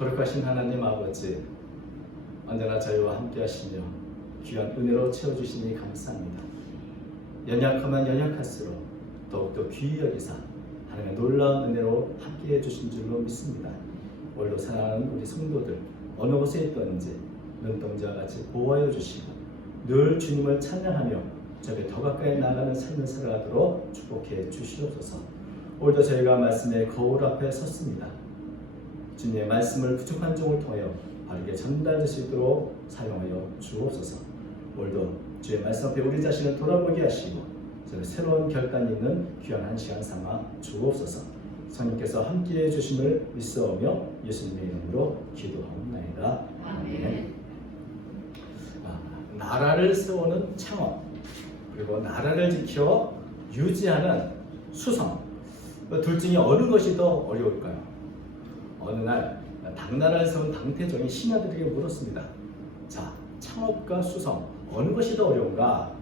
거룩하신 하나님 아버지, 언제나 저희와 함께 하시며 귀한 은혜로 채워주시니 감사합니다. 연약하면 연약할수록 더욱더 귀히 여기사 하나님의 놀라운 은혜로 함께 해주신 줄로 믿습니다. 오늘도 사랑하는 우리 성도들 어느 곳에 있든지 눈동자와 같이 보호하여 주시고 늘 주님을 찬양하며 저에게 더 가까이 나아가는 삶을 살아가도록 축복해 주시옵소서. 오늘도 저희가 말씀의 거울 앞에 섰습니다. 주님의 말씀을 부족한 종을 통하여 바르게 전달할 수 있도록 사용하여 주옵소서. 오늘도 주의 말씀 앞에 우리 자신을 돌아보게 하시고 저를 새로운 결단이 있는 귀한 한 시간 삼아 주옵소서. 성령께서 함께해 주심을 믿사오며 예수님의 이름으로 기도하옵나이다. 아멘. 나라를 세우는 창업, 그리고 나라를 지켜 유지하는 수성, 둘 중에 어느 것이 더 어려울까요? 어느 날 당나라를 세운 당태종이 신하들에게 물었습니다. 자, 창업과 수성 어느 것이 더 어려운가?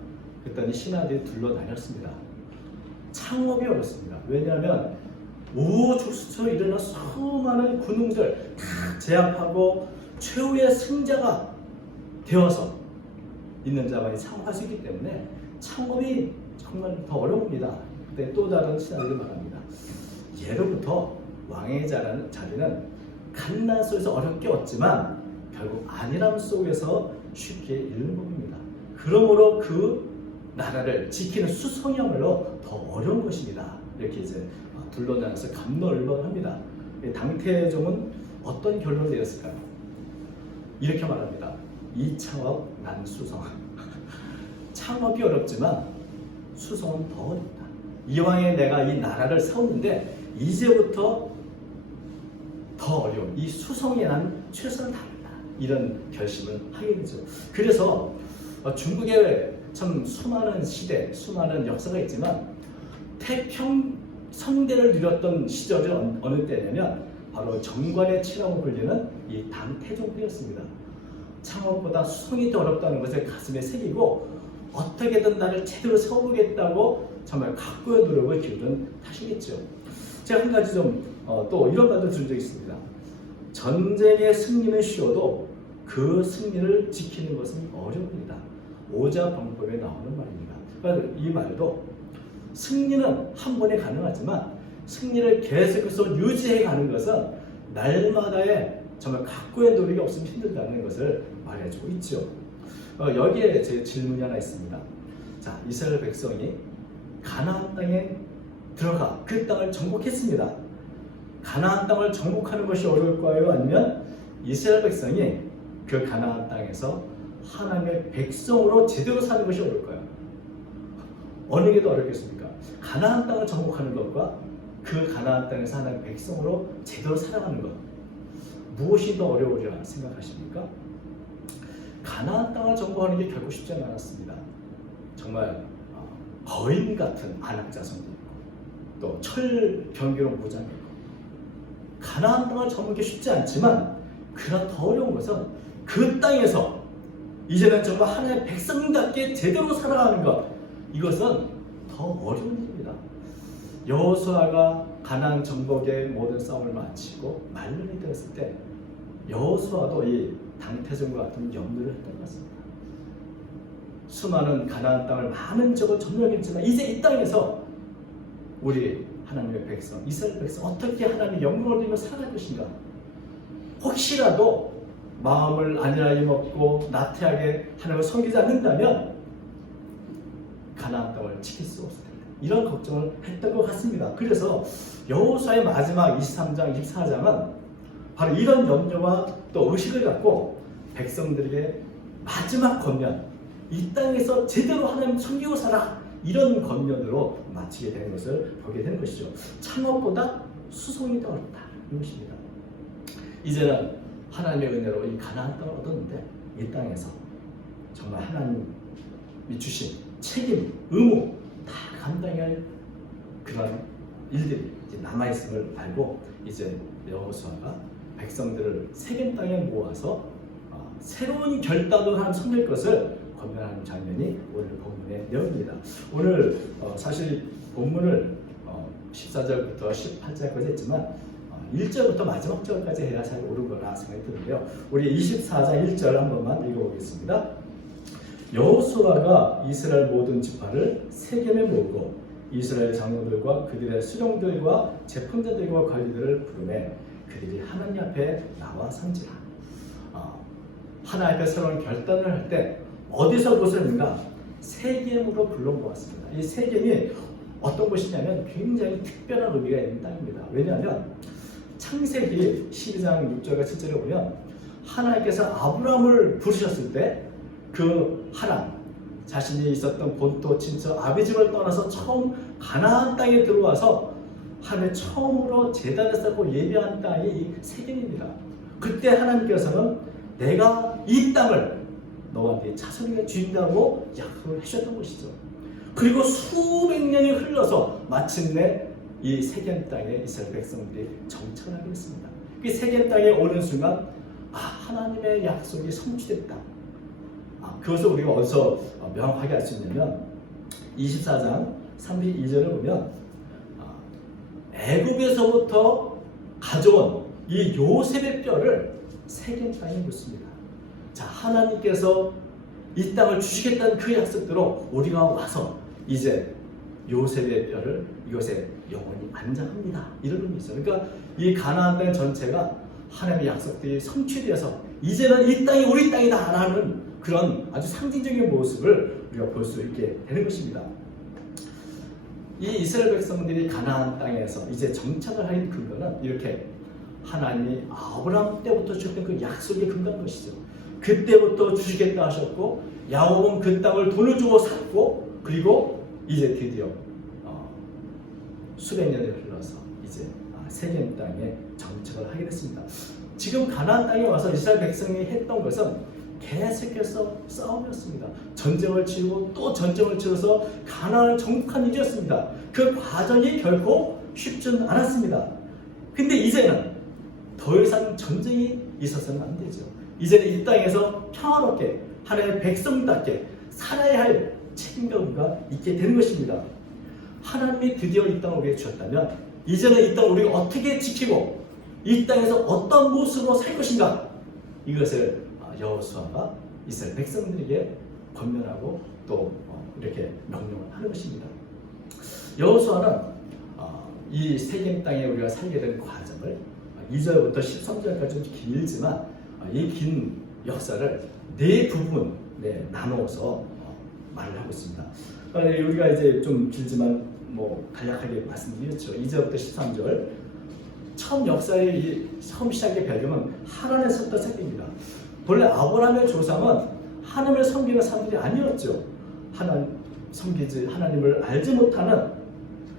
그랬더니 신하들이 둘러다녔습니다. 창업이 어렵습니다. 왜냐하면 우후죽순으로 일어난 수많은 군웅들 다 제압하고 최후의 승자가 되어서 있는 자만이 창업할 수 있기 때문에 창업이 정말 더 어려웁니다. 그때 또 다른 신하들이 말합니다. 예로부터 왕의 자리는 갓난 속에서 어렵게 얻지만 결국 안일함 속에서 쉽게 잃는 법입니다. 그러므로 그 나라를 지키는 수성이야말로 더 어려운 것입니다. 이렇게 이제 둘러다녀서 갑론을론합니다. 당태종은 어떤 결론을 내렸을까요? 이렇게 말합니다. 이 창업 난 수성. 창업이 어렵지만 수성은 더 어렵다. 이왕에 내가 이 나라를 세웠는데 이제부터 더 어려운 이 수성에 난 최선을 다한다. 이런 결심을 하게 되죠. 그래서 중국에 참 수많은 시대, 수많은 역사가 있지만 태평 성대를 누렸던 시절이 어느 때냐면 바로 정관의 치라고 불리는 이 당태종 때였습니다. 창업보다 수성이 더 어렵다는 것을 가슴에 새기고 어떻게든 나를 제대로 세워보겠다고 정말 각고의 노력을 기울인 탓이겠죠. 제가 한 가지 또 이런 말도 들은 적이 있습니다. 전쟁의 승리는 쉬워도 그 승리를 지키는 것은 어렵습니다. 오자병법에 나오는 말입니다. 그러니까 이 말도 승리는 한 번에 가능하지만 승리를 계속해서 유지해 가는 것은 날마다의 정말 각고의 노력이 없으면 힘들다는 것을 말해주고 있죠. 여기에 제 질문이 하나 있습니다. 자, 이스라엘 백성이 가나안 땅에 들어가 그 땅을 정복했습니다. 가나안 땅을 정복하는 것이 어려울까요? 아니면 이스라엘 백성이 그 가나안 땅에서 하나님의 백성으로 제대로 사는 것이 어려울까요? 어느 게 더 어렵겠습니까? 가나안 땅을 정복하는 것과 그 가나안 땅에서 하나님의 백성으로 제대로 살아가는 것, 무엇이 더 어려우리라 생각하십니까? 가나안 땅을 정복하는 게 결코 쉽지 않았습니다. 정말 거인 같은 안악자손도 있고 또 철병기로 무장이고 가나안 땅을 정복하는 게 쉽지 않지만 그러나 더 어려운 것은 그 땅에서 이제는 정말 하나님의 백성답게 제대로 살아가는 것, 이것은 더 어려운 일입니다. 여호수아가 가나안 정복의 모든 싸움을 마치고 말년이 되었을 때 여호수아도 이 당태종과 같은 염려를 했던 것 같습니다. 수많은 가나안 땅을 많은 적을 점령했지만 이제 이 땅에서 우리 하나님의 백성, 이스라엘 백성 어떻게 하나님의 영광을 누리며 살아갈 것인가? 혹시라도 마음을 안일하게 먹고 나태하게 하나님을 섬기지 않는다면 가나안 땅을 지킬 수 없을 텐데 이런 걱정을 했던 것 같습니다. 그래서 여호수아의 마지막 23장, 24장은 바로 이런 염려와 또 의식을 갖고 백성들에게 마지막 권면, 이 땅에서 제대로 하나님 섬기고 살아, 이런 권면으로 마치게 되는 것을 보게 되는 것이죠. 창업보다 수송이 더 어렵다, 이것입니다. 이제는 하나님의 은혜로 이 가나안 땅을 얻었는데 이 땅에서 정말 하나님이 주신 책임, 의무 다 감당해야 할 그런 일들이 이제 남아있음을 알고 이제 여호수아가 백성들을 세겜 땅에 모아서 새로운 결단을 한 섬길 것을 권면하는 장면이 오늘 본문의 내용입니다. 오늘 사실 본문을 14절부터 18절까지 했지만 1절부터 마지막 절까지 해야 잘 옳은 거라 생각이 드는데요. 우리 24장 1절 한 번만 읽어보겠습니다. 여호수아가 이스라엘 모든 지파를 세겜에 모으고 이스라엘 장로들과 그들의 수령들과 재판자들과 관리들을 부르매 그들이 하나님 앞에 나와 선지라. 하나님 앞에 새로운 결단을 할 때 어디서 모였는가? 세겜으로 불러 모았습니다. 이 세겜이 어떤 곳이냐면 굉장히 특별한 의미가 있는 땅입니다. 왜냐하면 창세기 12장 6절과 7절에 보면 하나님께서 아브라함을 부르셨을 때 그 하나님 자신이 있었던 본토 친척 아비집을 떠나서 처음 가나안 땅에 들어와서 하나님 처음으로 제단을 쌓고 예배한 땅이 이 세겜입니다. 그때 하나님께서는 내가 이 땅을 너한테 자손에게 주인다고 약속을 하셨던 것이죠. 그리고 수백 년이 흘러서 마침내 이 세겜 땅에 이스라엘 백성들이 정착하게 됐습니다. 그 세겜 땅에 오는 순간 하나님의 약속이 성취됐다. 그것을 우리가 어디서 명확하게 알 수 있냐면 24장 32절을 보면 애굽에서부터 가져온 이 요셉의 뼈를 세겜 땅에 묻습니다. 자, 하나님께서 이 땅을 주시겠다는 그 약속대로 우리가 와서 이제 요셉의 뼈를 이것에 영원히 안장합니다. 이런 의미죠. 그러니까 이 가나안 땅 전체가 하나님의 약속들이 성취되어서 이제는 이 땅이 우리 땅이다라는 그런 아주 상징적인 모습을 우리가 볼 수 있게 되는 것입니다. 이 이스라엘 백성들이 가나안 땅에서 이제 정착을 하는 근거는 이렇게 하나님이 아브라함 때부터 주셨던 그 약속에 근거한 것이죠. 그때부터 주시겠다 하셨고 야곱은 그 땅을 돈을 주고 샀고 그리고 이제 드디어 수백 년이 흘러서 이제 세겜 땅에 정착을 하게 됐습니다. 지금 가나안 땅에 와서 이스라엘 백성이 했던 것은 계속해서 싸움이었습니다. 전쟁을 치르고 또 전쟁을 치러서 가나안을 정복한 일이었습니다. 그 과정이 결코 쉽지는 않았습니다. 근데 이제는 더 이상 전쟁이 있어서는 안 되죠. 이제는 이 땅에서 평화롭게 하나님의 백성답게 살아야 할 책임감과 있게 되는 것입니다. 하나님이 드디어 이 땅을 우리에게 주셨다면 이제는 이 땅을 우리가 어떻게 지키고 이 땅에서 어떤 모습으로 살 것인가, 이것을 여호수아가 이스라엘 백성들에게 권면하고 또 이렇게 명령을 하는 것입니다. 여호수아는 이 세겜 땅에 우리가 살게 된 과정을 2절부터 13절까지 좀 길지만 이 긴 역사를 네 부분에 나누어서 말을 하고 있습니다. 우리가 이제 좀 길지만 간략하게 말씀드렸죠. 2절부터 13절 처음 역사의 처음 시작의 배경은 하나님에서부터 시작됩니다. 본래 아브라함의 조상은 하나님을 섬기는 사람들이 아니었죠. 하나님을 알지 못하는,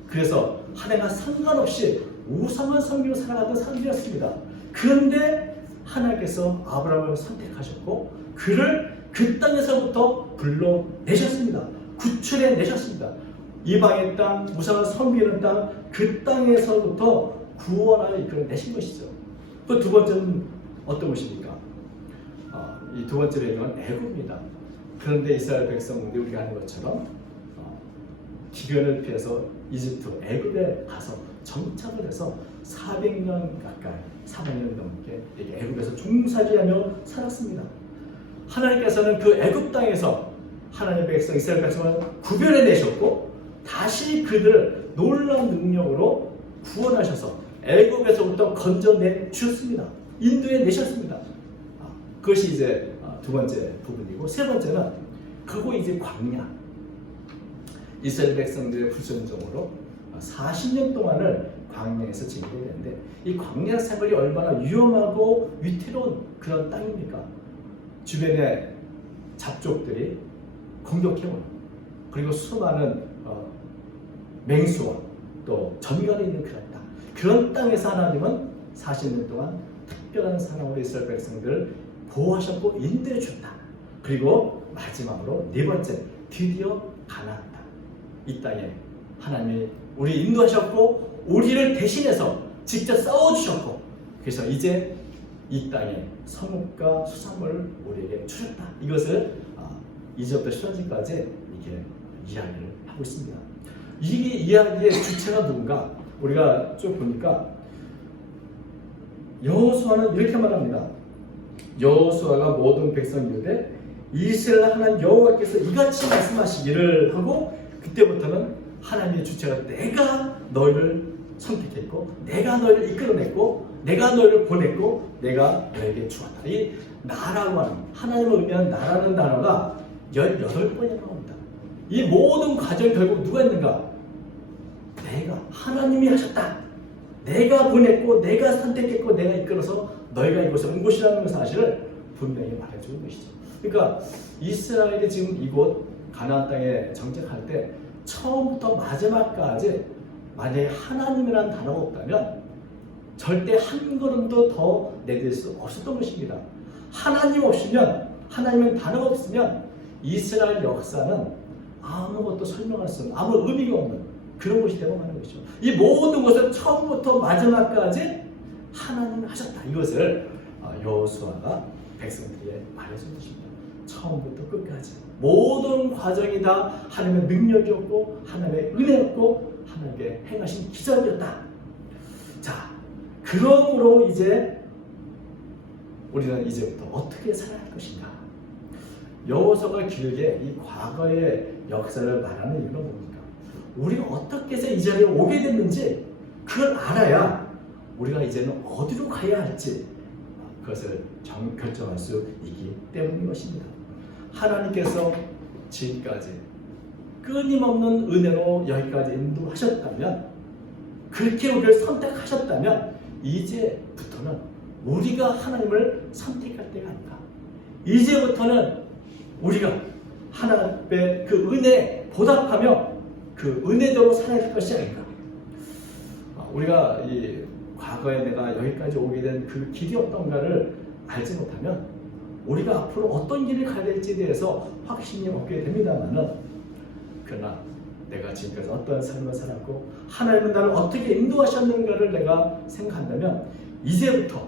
그래서 하나님과 상관없이 우상을 섬기고 살아가던 사람들이었습니다. 그런데 하나님께서 아브라함을 선택하셨고 그를 그 땅에서부터 불러내셨습니다. 구출해 내셨습니다. 이방의 땅, 우상을 섬기는 땅, 그 땅에서부터 구원하여 이끌어내신 것이죠. 그 두 번째는 어떤 것입니까? 이 두 번째 배경은 애굽입니다. 그런데 이스라엘 백성들이 우리가 하는 것처럼 기근을 피해서 이집트, 애굽에 가서 정착을 해서 400년 가까이, 400년 넘게 애굽에서 종살이하며 살았습니다. 하나님께서는 그 애굽 땅에서 하나님의 백성, 이스라엘 백성을 구별해 내셨고 다시 그들을 놀라운 능력으로 구원하셔서 애굽에서부터 건져내 주셨습니다. 인도해 내셨습니다. 그것이 이제 두 번째 부분이고, 세 번째는 그거 이제 광야. 이스라엘 백성들의 불순종으로 40년 동안을 광야에서 지내게 되는데 이 광야 생활이 얼마나 위험하고 위태로운 그런 땅입니까? 주변에 잡족들이 공격해오는, 그리고 수많은 맹수와 또 전갈이 있는 그런 땅에서 하나님은 40년 동안 특별한 사랑으로 이스라엘 백성들을 보호하셨고 인도해 줬다. 그리고 마지막으로 네 번째, 드디어 가나안 땅. 이 땅에 하나님이 우리 인도하셨고 우리를 대신해서 직접 싸워주셨고, 그래서 이제 이 땅에 성읍과 수산물을 우리에게 주셨다. 이것을 2절부터 10절까지 이렇게 이야기를 하고 있습니다. 이 이야기의 주체가 누군가? 우리가 쭉 보니까 여호수아는 이렇게 말합니다. 여호수아가 모든 백성 이르되 이스라엘 하나님 여호와께서 이같이 말씀하시기를 하고, 그때부터는 하나님의 주체가 내가 너희를 선택했고 내가 너희를 이끌어냈고 내가 너희를 보냈고 내가 너에게 주었다. 이 나라고 하는, 하나님을 의미하는 나라는 단어가 18번이나 나옵니다. 이 모든 과정 결국 누가 있는가? 내가, 하나님이 하셨다. 내가 보냈고 내가 선택했고 내가 이끌어서 너희가 이곳에 온 곳이라는 사실을 분명히 말해주는 것이죠. 그러니까 이스라엘이 지금 이곳 가나안 땅에 정착할 때 처음부터 마지막까지 만약에 하나님이라는 단어가 없다면 절대 한 걸음도 더 내딜 수 없었던 것입니다. 하나님 없으면, 하나님은 단어가 없으면 이스라엘 역사는 아무것도 설명할 수 없는, 아무 의미가 없는 그런 것이 되고 마는 것이죠. 이 모든 것을 처음부터 마지막까지 하나님이 하셨다. 이것을 여호수아가 백성들에게 말해준 것입니다. 처음부터 끝까지 모든 과정이 다 하나님의 능력이었고 하나님의 은혜였고 하나님께 행하신 기적이었다. 자, 그러므로 이제 우리는 이제부터 어떻게 살아야 할 것인가? 여호수아가 길게 이 과거의 역사를 말하는 이유는 뭡니까? 우리가 어떻게 해서 이 자리에 오게 됐는지 그걸 알아야 우리가 이제는 어디로 가야 할지 그것을 결정할 수 있기 때문인 것입니다. 하나님께서 지금까지 끊임없는 은혜로 여기까지 인도하셨다면, 그렇게 우리를 선택하셨다면 이제부터는 우리가 하나님을 선택할 때가 아닌가. 이제부터는 우리가 하나님의 그 은혜에 보답하며 그 은혜대로 살아야 할 것이 아닌가. 우리가 이 과거에 내가 여기까지 오게 된 그 길이 어떤가를 알지 못하면 우리가 앞으로 어떤 길을 가야 될지에 대해서 확신이 없게 됩니다만은, 그러나 내가 지금까지 어떠한 삶을 살았고 하나님은 나를 어떻게 인도하셨는가를 내가 생각한다면 이제부터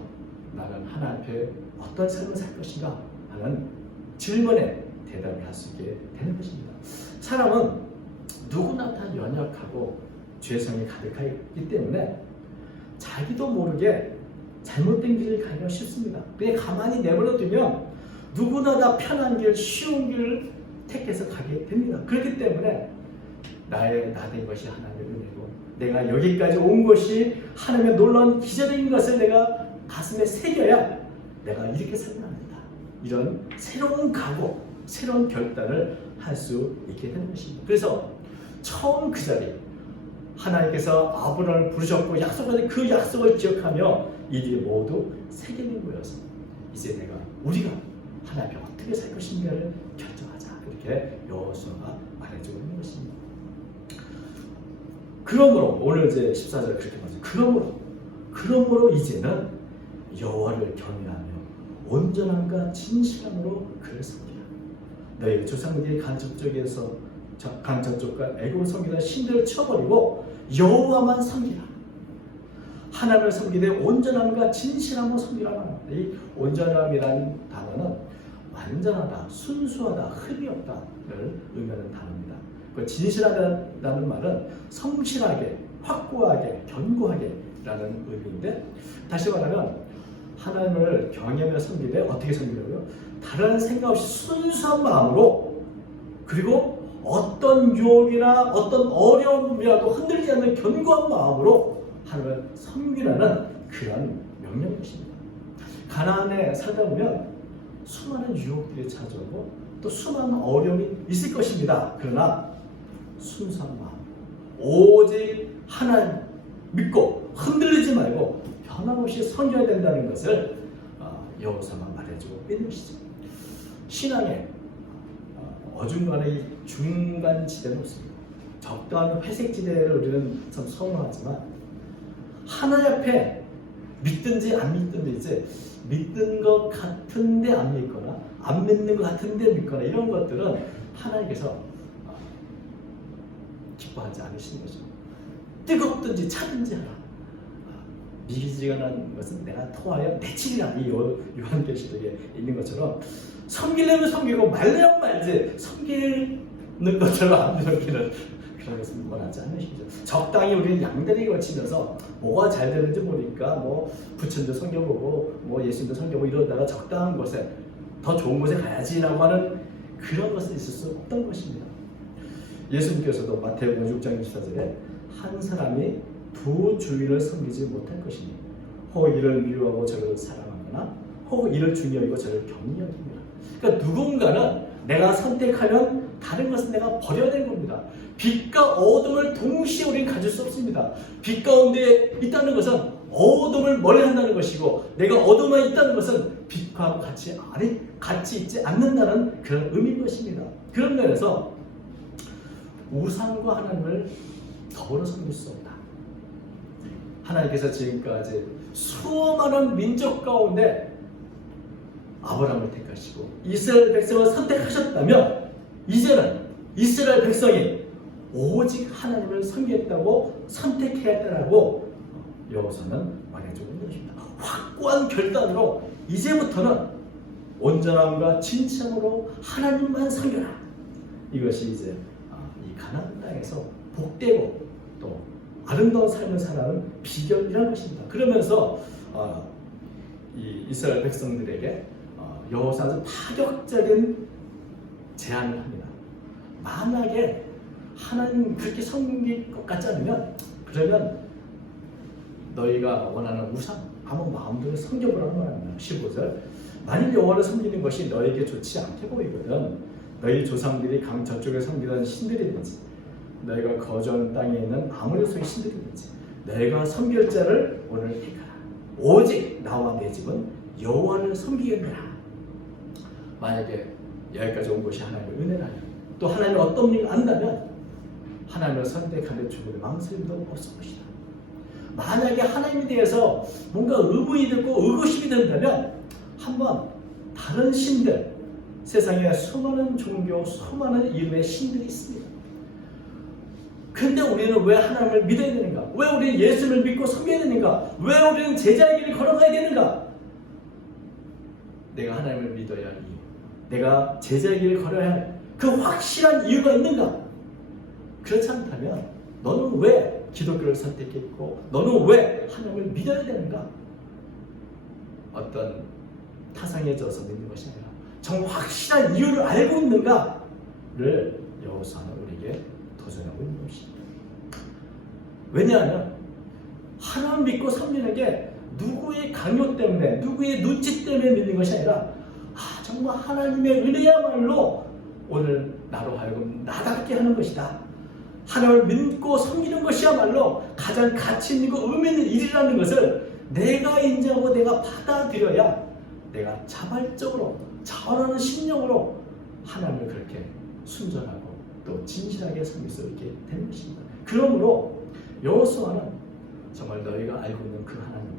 나는 하나님 앞에 어떤 삶을 살 것인가 하는 질문에 대답을 할 수 있게 되는 것입니다. 사람은 누구나 다 연약하고 죄성이 가득하기 때문에 자기도 모르게 잘못된 길을 가기가 쉽습니다. 그냥 가만히 내버려 두면 누구나 다 편한 길, 쉬운 길을 택해서 가게 됩니다. 그렇기 때문에 나된 것이 하나님의 은혜고 내가 여기까지 온 것이 하나님의 놀라운 기적인 것을 내가 가슴에 새겨야 내가 이렇게 살면 안 된다. 이런 새로운 각오, 새로운 결단을 할 수 있게 되는 것입니다. 그래서 처음 그 자리, 하나님께서 아브라함을 부르셨고 약속하신 그 약속을 기억하며 이들이 모두 새기는 거여서 이제 우리가 하나님 앞에 어떻게 살 것인가를 결정하자. 그렇게 여호수아가 말해주고 있는 것입니다. 그러므로 오늘 이제 14절 그렇게 말하죠. 그러므로 이제는 여호와를 경외하며 온전함과 진실함으로 그를 섬기라. 너희 조상들이 간접적과 애굽을 섬기던 신들을 쳐버리고 여호와만 섬기라. 하나님을 섬기되 온전함과 진실함으로 섬기라. 이 온전함이라는 단어는 완전하다, 순수하다, 흠이 없다를 의미하는 단어입니다. 그 진실하다는 말은 성실하게, 확고하게, 견고하게 라는 의미인데, 다시 말하면 하나님을 경외하며 섬기되 어떻게 섬기려고요? 다른 생각 없이 순수한 마음으로, 그리고 어떤 유혹이나 어떤 어려움이라도 흔들리지 않는 견고한 마음으로 하나님을 섬기라는 그런 명령이십니다. 가나안에 살다 보면 수많은 유혹들이 찾아오고 또 수많은 어려움이 있을 것입니다. 그러나 순수한 마음, 오직 하나님 믿고 흔들리지 말고 변함없이 섬겨야 된다는 것을 여호수아가 말해주고 있는 것이죠. 신앙에 어중간의 중간 지대는 없습니다. 적당한 회색 지대를 우리는 참 선호하지만 하나님 앞에 믿든지 안 믿든지 이제 믿는 것 같은데 안 믿거나 안 믿는 것 같은데 믿거나 이런 것들은 하나님께서 기뻐하지 않으시는 거죠. 뜨겁든지 차든지 하라. 미지근한 것은 내가 토하여 내치리라. 이 요한계시록에 있는 것처럼 섬기려면 섬기고 말려면 말지 섬기는 것처럼 안 섬기는 그런 것을 원하지 않는 것이죠. 적당히 우리는 양다리 걸치면서 뭐가 잘 되는지 모르니까 뭐 부처님도 섬겨보고 뭐 예수님도 섬겨보고 이러다가 적당한 곳에 더 좋은 곳에 가야지라고 하는 그런 것은 있을 수 없던 것입니다. 예수님께서도 마태복음 6장 24절에 한 사람이 두 주인을 섬기지 못할 것이니 혹 이를 미워하고 저를 사랑하거나 혹 이를 중히 여기고 저를 경히 여깁니다. 그러니까 누군가는 내가 선택하면 다른 것은 내가 버려야 되는 겁니다. 빛과 어둠을 동시에 우리는 가질 수 없습니다. 빛 가운데 있다는 것은 어둠을 멀리한다는 것이고 내가 어둠에 있다는 것은 빛과 같이 있지 않는다는 그런 의미인 것입니다. 그런 면에서 우상과 하나님을 더불어 섬길 수 없다. 하나님께서 지금까지 수많은 민족 가운데 아브라함을 택하시고 이스라엘 백성을 선택하셨다면 이제는 이스라엘 백성이 오직 하나님을 섬기겠다고 선택해야겠다고 여호수아는 말해주고 있는 것입니다. 확고한 결단으로 이제부터는 온전함과 진심으로 하나님만 섬겨라. 이것이 이제 이 가나안 땅에서 복되고 또 아름다운 삶을 살아가는 비결이라는 것입니다. 그러면서 이 이스라엘 백성들에게 여호수아는 파격적인 제안을 합니다. 만약에 하나님 그렇게 섬길 것 같지 않으면 그러면 너희가 원하는 우상 아무 마음대로 섬겨보라는 말입니다. 15절 만일 여호와를 섬기는 것이 너에게 좋지 않게 보이거든 너희 조상들이 강 저쪽에 섬기던 신들이든지 너희가 거주하는 땅에 있는 아모리 속의 신들이든지 너희가 섬길 자를 오늘 택하라. 오직 나와 내 집은 여호와를 섬기겠노라. 만약에 여기까지 온 것이 하나님의 은혜라면 또 하나님의 어떤 일을 안다면 하나님을 선택하는 주문의 망설임도 없을 것이다. 만약에 하나님에 대해서 뭔가 의문이 들고 의구심이 든다면 한번 다른 신들, 세상에 수많은 종교, 수많은 이름의 신들이 있습니다. 근데 우리는 왜 하나님을 믿어야 되는가? 왜 우리는 예수를 믿고 섬겨야 되는가? 왜 우리는 제자의 길을 걸어가야 되는가? 내가 하나님을 믿어야 할 이유, 내가 제자의 길을 걸어야 할 그 확실한 이유가 있는가? 그렇지 않다면 너는 왜 기독교를 선택했고 너는 왜 하나님을 믿어야 되는가? 어떤 타상에 져서 믿는 것이 아니라 정말 확실한 이유를 알고 있는가를 여호수아는 우리에게 도전하고 있는 것입니다. 왜냐하면 하나님 믿고 섬기는 게 누구의 강요 때문에 누구의 눈치 때문에 믿는 것이 아니라 정말 하나님의 은혜야말로 오늘 나로 하여금 나답게 하는 것이다. 하나님을 믿고 섬기는 것이야말로 가장 가치 있는 의미 있는 일이라는 것을 내가 인정하고 내가 받아들여야 내가 자발적으로 자원하는 심령으로 하나님을 그렇게 순전하고 또 진실하게 섬길 수 있게 되는 것입니다. 그러므로 여호수아는 정말 너희가 알고 있는 그 하나님이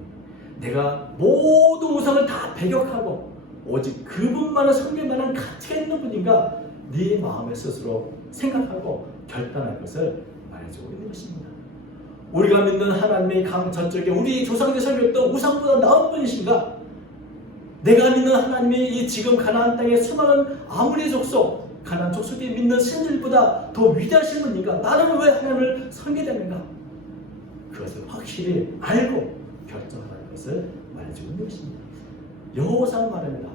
내가 모든 우상을 다 배격하고 오직 그분만을 섬길 만한 가치가 있는 분인가 네 마음에 스스로 생각하고 결단할 것을 말해주고 있는 것입니다. 우리가 믿는 하나님의 강 저쪽에 우리 조상들이 섬겼던 우상보다 나은 분이신가? 내가 믿는 하나님이 이 지금 가나안 땅의 수많은 아무리 족속 가나안 족속이 믿는 신들보다 더 위대하신 분인가? 나는 왜 하나님을 섬기게 되는가? 그것을 확실히 알고 결정할 것을 말해주고 있는 것입니다. 여호수아는 말합니다.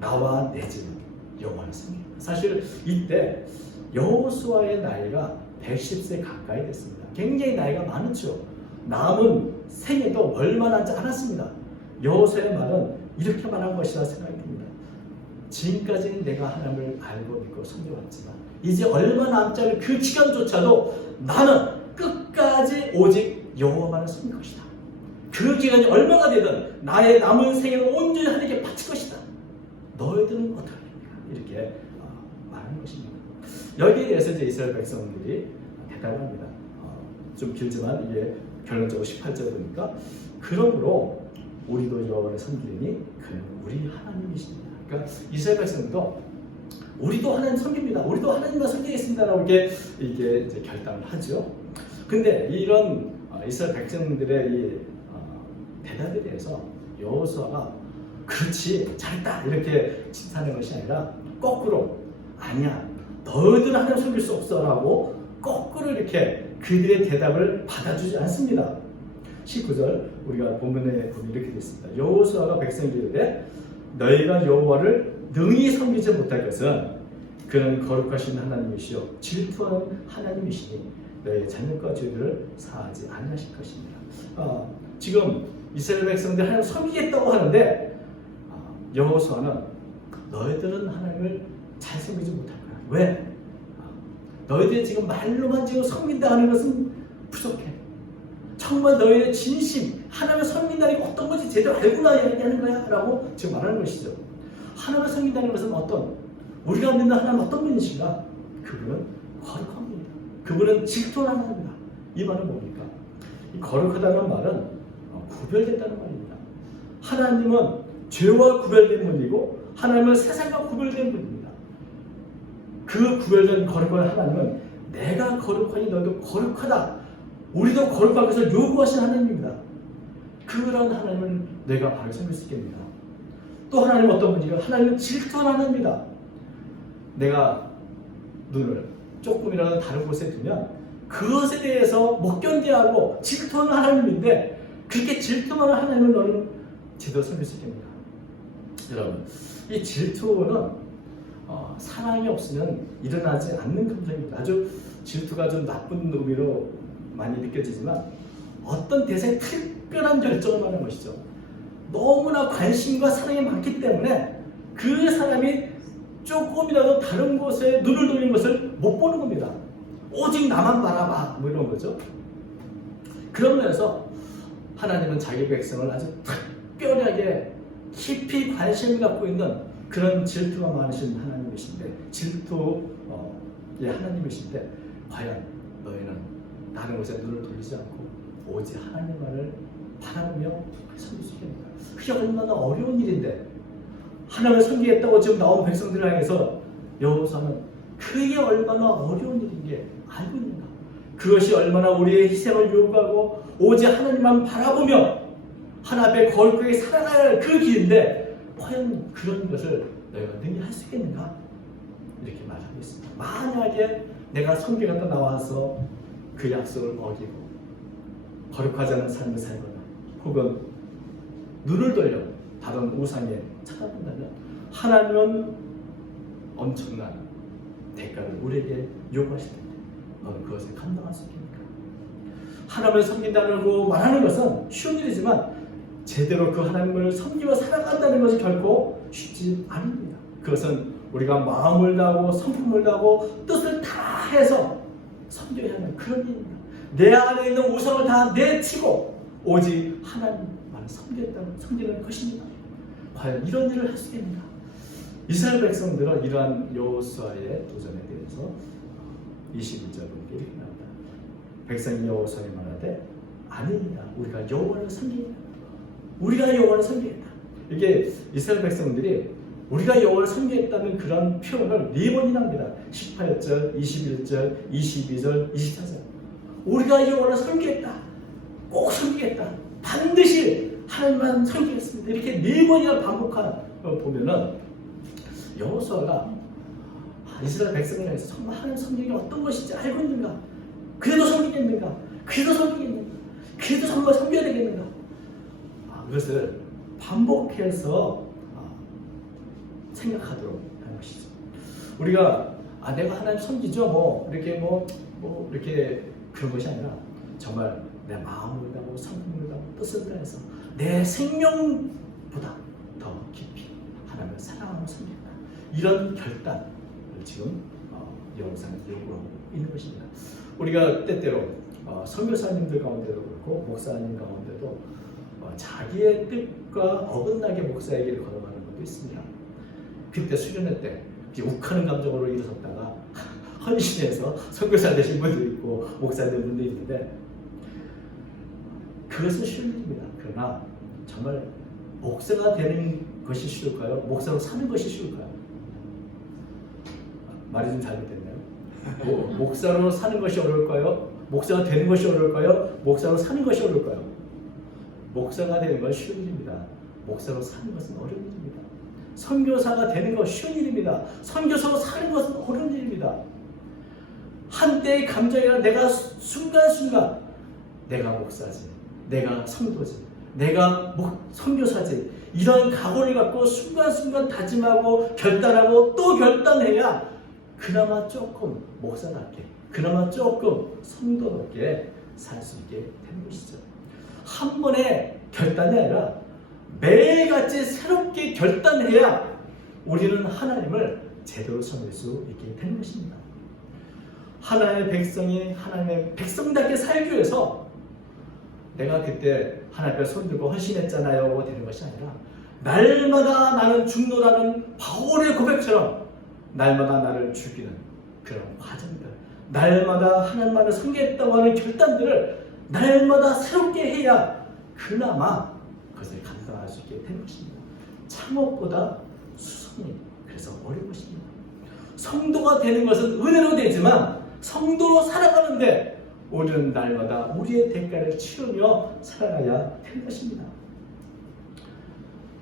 나와 내 집은 여호와를 섬깁니다. 사실 이때 여호수아의 나이가 110세 가까이 됐습니다. 굉장히 나이가 많았죠. 남은 생애도 얼마 남지 않았습니다. 여호수아의 말은 이렇게 말한 것이라 생각이 듭니다. 지금까지는 내가 하나님을 알고 믿고 섬겨왔지만 이제 얼마 남지 않은 그 기간조차도 나는 끝까지 오직 여호와만을 섬길 것이다. 그 기간이 얼마가 되든 나의 남은 생애를 온전히 하나님께 바칠 것이다. 너희들은 어떻게 합니까? 이렇게 말하는 것입니다. 여기에 대해서 이제 이스라엘 백성들이 대답을 합니다. 좀 길지만 이게 결론적으로 18절 보니까 그러므로 우리도 여호와를 섬기니 그는 우리 하나님이십니다. 그러니까 이스라엘 백성도 우리도 하나님 섬깁니다. 우리도 하나님만 섬기겠습니다라고 이게 이제 결단을 하죠. 근데 이런 이스라엘 백성들의 이 대답에 대해서 여호수아가 그렇지 잘했다 이렇게 칭찬하는 것이 아니라 거꾸로 아니야 너희들은 하나님 섬길 수 없어라고 거꾸로 이렇게 그들의 대답을 받아주지 않습니다. 19절 우리가 본문에 보면 이렇게 되어 있습니다. 여호수아가 백성에게 이르되 너희가 여호와를 능히 섬기지 못할 것은 그는 거룩하신 하나님이시요 질투하는 하나님이시니 너희 잘못과 죄들을 사하지 아니하실 것입니다. 지금 이스라엘 백성들 하나님 섬기겠다고 하는데 여호수아는 너희들은 하나님을 잘 섬기지 못할 거야. 왜? 너희들이 지금 말로만 지금 섬긴다 하는 것은 부족해. 정말 너희의 진심, 하나님을 섬긴다는 게 어떤 건지 제대로 알고나 얘기하는 거야 라고 지금 말하는 것이죠. 하나님을 섬긴다는 것은 우리가 믿는 하나님 어떤 분이신가? 그분은 거룩합니다. 그분은 질투하는 하나님이다. 이 말은 뭡니까? 이 거룩하다는 말은 구별됐다는 말입니다. 하나님은 죄와 구별된 분이고 하나님은 세상과 구별된 분입니다. 그 구별된 거룩한 하나님은 내가 거룩하니 너도 거룩하다. 우리도 거룩한 것을 요구하신 하나님입니다. 그런 하나님을 내가 바로 섬길 수 있겠습니다. 또 하나님은 어떤 분이에요? 하나님은 질투하는 하나님입니다. 내가 눈을 조금이라도 다른 곳에 두면 그것에 대해서 못 견디하고 질투하는 하나님인데 그렇게 질투하는 하나님을 너는 제대로 섬길 수 있겠습니까? 여러분, 이 질투는 사랑이 없으면 일어나지 않는 감정입니다. 아주 질투가 좀 나쁜 의미로 많이 느껴지지만 어떤 대상에 특별한 결정을 하는 것이죠. 너무나 관심과 사랑이 많기 때문에 그 사람이 조금이라도 다른 곳에 눈을 돌리는 것을 못 보는 겁니다. 오직 나만 바라봐 뭐 이런 거죠. 그러면서 하나님은 자기 백성을 아주 특별하게 깊이 관심을 갖고 있는 그런 질투가 많으신 하나님이신데 질투의 하나님이신데 과연 너희는 다른 곳에 눈을 돌리지 않고 오직 하나님만을 바라보며 섬길 수 있겠는가? 그게 얼마나 어려운 일인데 하나님을 섬기겠다고 지금 나온 백성들을 향해서 여호수아는 그게 얼마나 어려운 일인 게 알고 있는가? 그것이 얼마나 우리의 희생을 요구하고 오직 하나님만 바라보며 하나님 앞에 거룩하게 살아가야 할 그 길인데 과연 그런 것을 너희가 능히 할 수 있겠는가? 이렇게 말하고 있습니다. 만약에 내가 섬기겠다 나와서 그 약속을 어기고 거룩하지 않은 삶을 살거나 혹은 눈을 돌려 다른 우상에 찾아본다면 하나님은 엄청난 대가를 우리에게 요구하실 텐데 너는 그것을 감당할 수 있겠습니까? 하나님을 섬긴다고 말하는 것은 쉬운 일이지만 제대로 그 하나님을 섬기며 살아간다는 것이 결코 쉽지 않습니다. 그것은 우리가 마음을 다하고 성품을 다하고 뜻을 다 해서 섬겨야 하는 그런 일입니다. 내 안에 있는 우상을 다 내치고 오직 하나님만 섬기는 것입니다. 과연 이런 일을 할 수 있겠는가? 이스라엘 백성들은 이러한 여호수아의 도전에 대해서 21절 보니까 이렇게 나옵니다. 백성이 여호수아에 말하되 아닙니다. 우리가 여호와를 섬기겠다. 우리가 여호와를 섬기겠다. 이게 이스라엘 백성들이 우리가 여호와를 섬기겠다는 그런 표현을 4번이나 합니다. 18절, 21절, 22절, 24절. 우리가 여호와를 섬기겠다. 꼭 섬기겠다. 반드시 하나님만 섬기겠습니다. 이렇게 4번이나 반복한 보면은 여호수아가 이스라엘 백성을 향해서 정말 하나님 섬기는 게 어떤 것인지 알고 있는가? 그래도 섬기겠는가? 그래도 섬기겠는가? 그래도 정말 섬겨야 되겠는가? 그것을 반복해서 생각하도록 하는 것이죠. 우리가 내가 하나님 섬기죠. 이렇게 그런 것이 아니라 정말 내 마음을 다하고 성품을 다하고 뜻을 다해서 내 생명보다 더 깊이 하나님을 사랑하며 섬긴다. 이런 결단을 지금 여호수아는 요구하고 있는 것입니다. 우리가 때때로 선교사님들 가운데도 그렇고 목사님 가운데도 자기의 뜻과 어긋나게 목사의 길을 걸어가는 것도 있습니다. 그때 수련회 때 욱하는 감정으로 일어섰다가 헌신해서 선교사 되신 분도 있고 목사 된 분도 있는데 그것은 쉬운 일입니다. 그러나 정말 목사가 되는 것이 쉬울까요? 목사로 사는 것이 쉬울까요? 말이 좀 잘못됐나요? 목사로 사는 것이 어려울까요? 목사가 되는 것이 어려울까요? 목사로 사는 것이 어려울까요? 목사가 되는 건 쉬운 일입니다. 목사로 사는 것은 어려운 일입니다. 선교사가 되는 건 쉬운 일입니다. 선교사로 사는 것은 어려운 일입니다. 한때의 감정이라 내가 순간순간 내가 목사지, 내가 성도지, 내가 선교사지, 이런 각오를 갖고 순간순간 다짐하고 결단하고 또 결단해야 그나마 조금 목사답게, 그나마 조금 성도답게 살 수 있게 되는 것이죠. 한 번의 결단이 아니라 매일같이 새롭게 결단해야 우리는 하나님을 제대로 섬길 수 있게 되는 것입니다. 하나님의 백성이 하나님의 백성답게 살기 위해서 내가 그때 하나님 앞에 손들고 헌신했잖아요 되는 것이 아니라 날마다 나는 죽노라는 바울의 고백처럼 날마다 나를 죽이는 그런 과정들, 날마다 하나님만을 섬기겠다고 하는 결단들을 날마다 새롭게 해야 그나마 그것을 감당할 수 있게 되는 것입니다. 창업보다 수성이 그래서 어려운 것입니다. 성도가 되는 것은 은혜로 되지만 성도로 살아가는데 우리는 날마다 우리의 대가를 치르며 살아가야 되는 것입니다.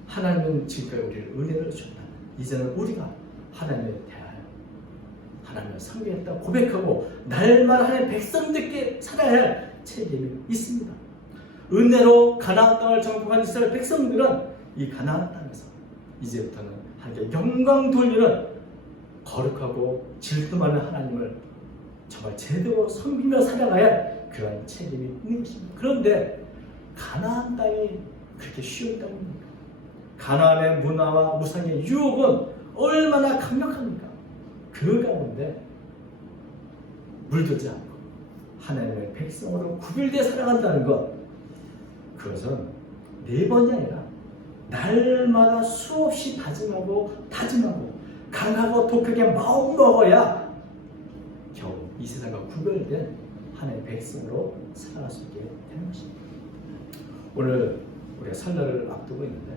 하나님은 지금까지 우리를 은혜를 주셨다. 이제는 우리가 하나님에 대하여 하나님을 섬기겠다 고백하고 날마다 하나님의 백성들께 살아야 할 책임이 있습니다. 은혜로 가나안 땅을 정복한 이스라엘 백성들은 이 가나안 땅에서 이제부터는 하나님께 영광 돌리는 거룩하고 질투 많은 하나님을 정말 제대로 섬기며 살아가야 할 그런 책임이 있는 것입니다. 그런데 가나안 땅이 그렇게 쉬운 땅입니까? 가나안의 문화와 우상의 유혹은 얼마나 강력합니까? 그 가운데 물들지 않고 하나님의 백성으로 구별되어 살아간다는 것, 그것은 네 번이 아니라 날마다 수없이 다짐하고 강하고 독하게 마음 먹어야 겨우 이 세상과 구별된 하나님의 백성으로 살아갈 수 있게 되는 것입니다. 오늘 우리가 설날을 앞두고 있는데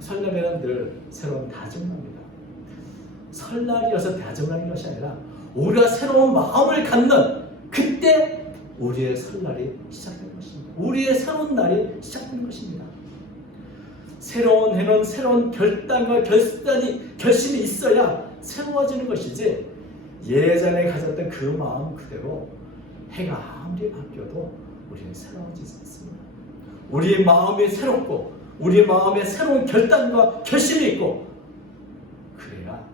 설날에는 늘 새로운 다짐을 합니다. 설날이어서 다짐을 하는 것이 아니라 우리가 새로운 마음을 갖는 그때 우리의 설날이 시작되는 것입니다. 우리의 새로운 날이 시작되는 것입니다. 새로운 해는 새로운 결단과 결심이 있어야 새로워지는 것이지 예전에 가졌던 그 마음 그대로 해가 아무리 바뀌어도 우리는 새로워지지 않습니다. 우리의 마음이 새롭고 우리의 마음에 새로운 결단과 결심이 있고 그래야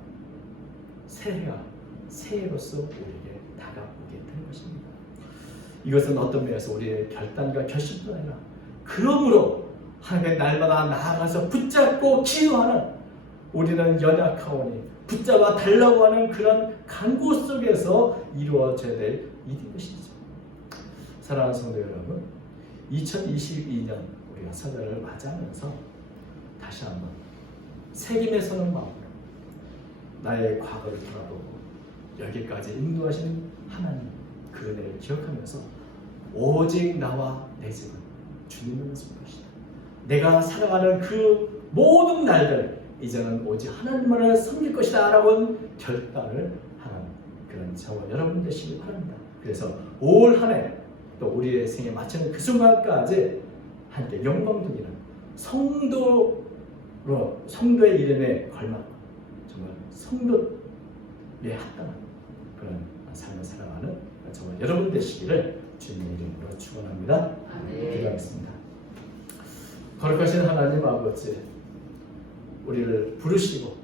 새해가 새해로서 우리에게 다가오게 되는 것입니다. 이것은 어떤 면에서 우리의 결단과 결심도 아니라 그러므로 하나님의 날마다 나아가서 붙잡고 기도하는 우리는 연약하오니 붙잡아 달라고 하는 그런 간구 속에서 이루어져야 될 일인 것이죠. 사랑하는 성도 여러분, 2022년 우리가 설날을 맞이하면서 다시 한번 책임에 서는 마음으로 나의 과거를 돌아보고 여기까지 인도하시는 하나님 그 은혜를 기억하면서 오직 나와 내 집은 주님을 섬길 것이다. 내가 살아가는 그 모든 날들 이제는 오직 하나님만을 섬길 것이다 라고 결단을 하는 그런 저와 여러분 되시기 바랍니다. 그래서 올 한 해 또 우리의 생에 마치는 그 순간까지 함께 영광 돌리는 성도의 이름에 걸맞고 정말 성도에 합당한 그런 삶을 살아가는 정말 여러분 되시기를 주님의 이름으로 축원합니다. 기도하겠습니다. 거룩하신 하나님 아버지, 우리를 부르시고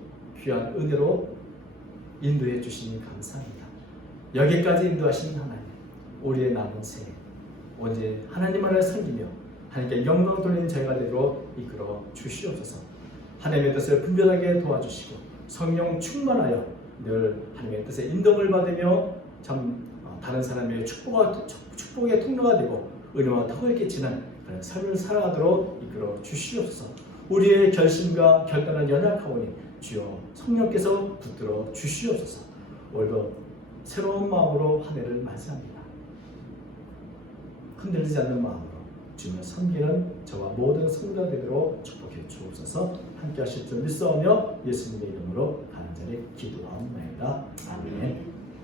귀한 은혜로 인도해 주시니 감사합니다. 여기까지 인도하신 하나님, 우리의 남은 생에 오직 하나님만을 섬기며 하나님께 영광 돌리는 저희가 되도록 이끌어 주시옵소서. 하나님의 뜻을 분별하게 도와주시고 성령 충만하여 늘 하나님의 뜻에 인도를 받으며 다른 사람의 축복의 통로가 되고 은혜와 덕을 끼치는 그런 삶을 살아가도록 이끌어 주시옵소서. 우리의 결심과 결단은 연약하오니 주여 성령께서 붙들어 주시옵소서. 오늘도 새로운 마음으로 한 해를 맞이합니다. 흔들리지 않는 마음으로 주님을 섬기는 저와 모든 성도가 되도록 축복해 주옵소서. 함께 하실 줄 믿사오며 예수님의 이름으로 간절히 기도하옵나이다. 아멘.